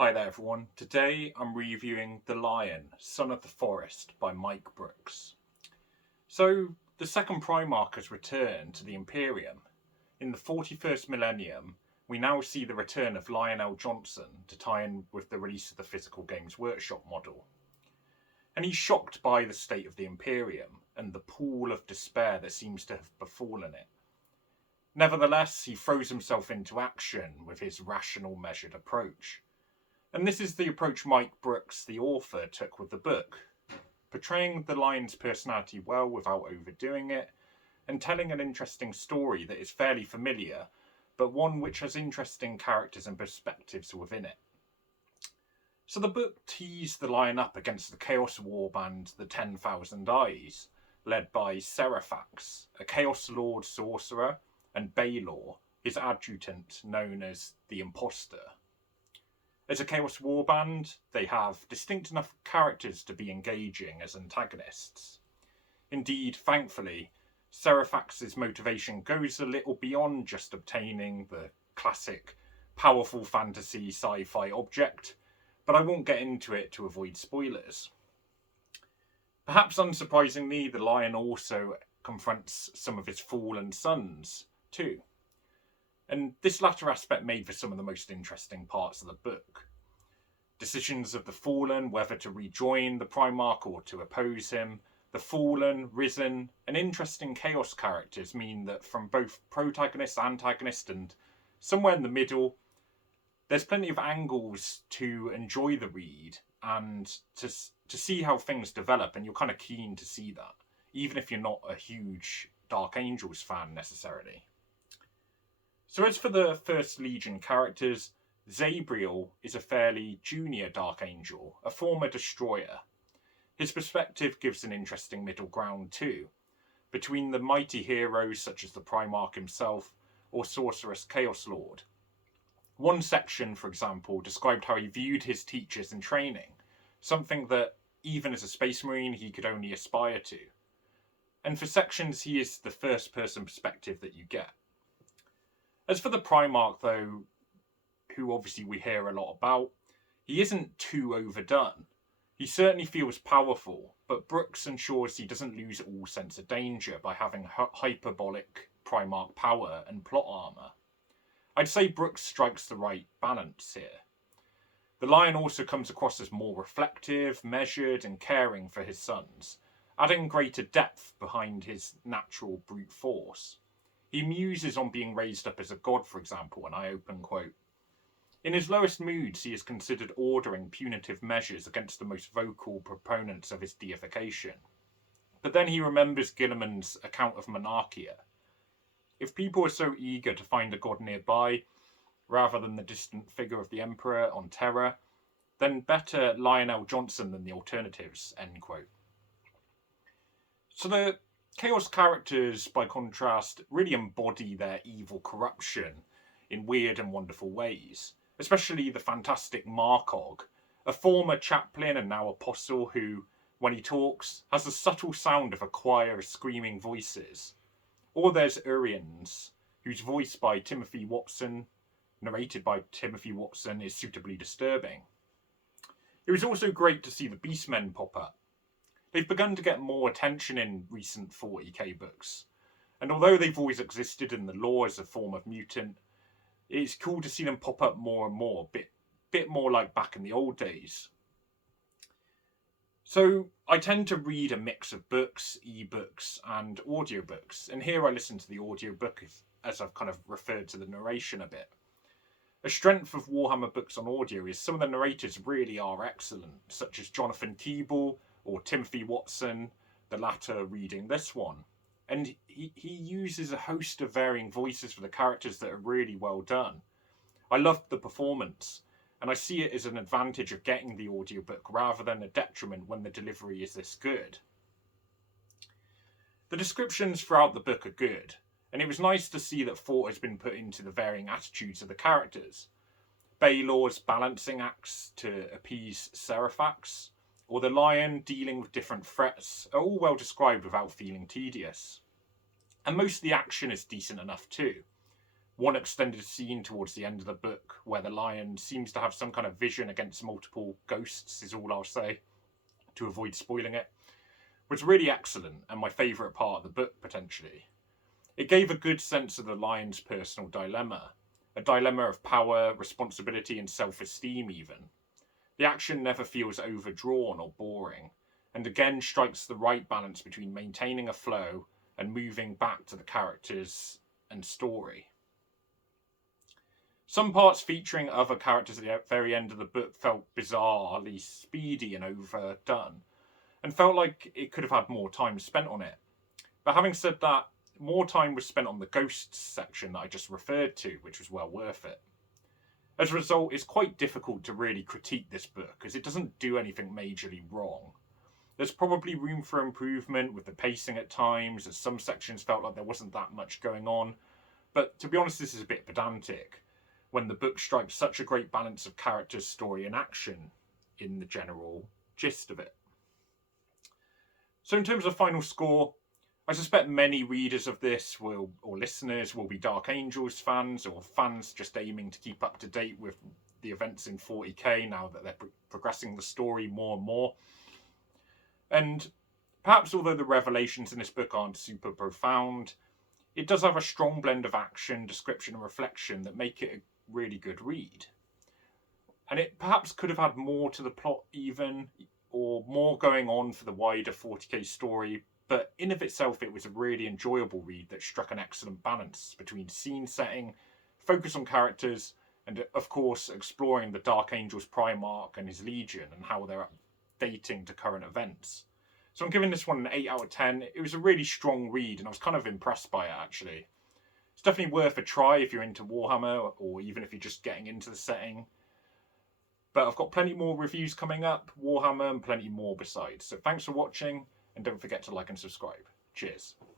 Hi there everyone, today I'm reviewing The Lion, Son of the Forest by Mike Brooks. So, the second Primarch has returned to the Imperium. In the 41st millennium, we now see the return of Lionel Johnson to tie in with the release of the Physical Games Workshop model. And he's shocked by the state of the Imperium and the pool of despair that seems to have befallen it. Nevertheless, he throws himself into action with his rational, measured approach. And this is the approach Mike Brooks, the author, took with the book, portraying the Lion's personality well without overdoing it, and telling an interesting story that is fairly familiar, but one which has interesting characters and perspectives within it. So the book tees the Lion up against the Chaos Warband, the 10,000 Eyes, led by Seraphax, a Chaos Lord sorcerer, and Baylor, his adjutant known as the Imposter. As a Chaos Warband, they have distinct enough characters to be engaging as antagonists. Indeed, thankfully, Seraphax's motivation goes a little beyond just obtaining the classic powerful fantasy sci-fi object, but I won't get into it to avoid spoilers. Perhaps unsurprisingly, the Lion also confronts some of his fallen sons, too. And this latter aspect made for some of the most interesting parts of the book. Decisions of the Fallen, whether to rejoin the Primarch or to oppose him, the Fallen, Risen, and interesting Chaos characters mean that from both protagonist, antagonist, and somewhere in the middle, there's plenty of angles to enjoy the read and to see how things develop, and you're kind of keen to see that, even if you're not a huge Dark Angels fan necessarily. So as for the First Legion characters, Zabriel is a fairly junior Dark Angel, a former destroyer. His perspective gives an interesting middle ground too, between the mighty heroes such as the Primarch himself or Sorceress Chaos Lord. One section, for example, described how he viewed his teachers in training, something that, even as a Space Marine, he could only aspire to. And for sections, he is the first-person perspective that you get. As for the Primarch, though, who obviously we hear a lot about, he isn't too overdone. He certainly feels powerful, but Brooks ensures he doesn't lose all sense of danger by having hyperbolic Primarch power and plot armour. I'd say Brooks strikes the right balance here. The Lion also comes across as more reflective, measured, and caring for his sons, adding greater depth behind his natural brute force. He muses on being raised up as a god, for example, and I open quote. In his lowest moods, he is considered ordering punitive measures against the most vocal proponents of his deification. But then he remembers Gilliman's account of Monarchia. If people are so eager to find a god nearby, rather than the distant figure of the Emperor on Terra, then better Lionel Johnson than the alternatives, end quote. So the Chaos characters, by contrast, really embody their evil corruption in weird and wonderful ways, especially the fantastic Markog, a former chaplain and now apostle who, when he talks, has the subtle sound of a choir of screaming voices. Or there's Urians, whose voice by Timothy Watson, narrated by Timothy Watson, is suitably disturbing. It was also great to see the Beastmen pop up. They've begun to get more attention in recent 40k books, and although they've always existed in the lore as a form of mutant, it's cool to see them pop up more and more, bit more like back in the old days. So I tend to read a mix of books, ebooks, and audiobooks, and here I listen to the audiobook as I've kind of referred to the narration a bit. A strength of Warhammer books on audio is some of the narrators really are excellent, such as Jonathan Keeble or Timothy Watson, the latter reading this one. And he uses a host of varying voices for the characters that are really well done. I loved the performance, and I see it as an advantage of getting the audiobook rather than a detriment when the delivery is this good. The descriptions throughout the book are good, and it was nice to see that thought has been put into the varying attitudes of the characters. Baylor's balancing acts to appease Seraphax, or the Lion dealing with different threats, are all well described without feeling tedious. And most of the action is decent enough too. one extended scene towards the end of the book where the lion seems to have some kind of vision against multiple ghosts, is all I'll say, to avoid spoiling it, was really excellent and my favourite part of the book, potentially. It gave a good sense of the lion's personal dilemma, a dilemma of power, responsibility and self-esteem even. The action never feels overdrawn or boring, and again strikes the right balance between maintaining a flow and moving back to the characters and story. Some parts featuring other characters at the very end of the book felt bizarrely speedy and overdone, and felt like it could have had more time spent on it. But having said that, more time was spent on the ghosts section that I just referred to, which was well worth it. As a result, it's quite difficult to really critique this book, as it doesn't do anything majorly wrong. There's probably room for improvement with the pacing at times, as some sections felt like there wasn't that much going on. But to be honest, this is a bit pedantic, when the book strikes such a great balance of characters, story and action in the general gist of it. So in terms of final score, I suspect many readers of this or listeners will be Dark Angels fans, or fans just aiming to keep up to date with the events in 40k now that they're progressing the story more and more. And perhaps although the revelations in this book aren't super profound, it does have a strong blend of action, description and reflection that make it a really good read. And it perhaps could have had more to the plot even, or more going on for the wider 40k story, but in of itself it was a really enjoyable read that struck an excellent balance between scene setting, focus on characters, and of course exploring the Dark Angels Primarch and his Legion and how they're updating to current events. So I'm giving this one an 8 out of 10. It was a really strong read and I was kind of impressed by it actually. It's definitely worth a try if you're into Warhammer, or even if you're just getting into the setting. But I've got plenty more reviews coming up, Warhammer, and plenty more besides. So thanks for watching, and don't forget to like and subscribe. Cheers.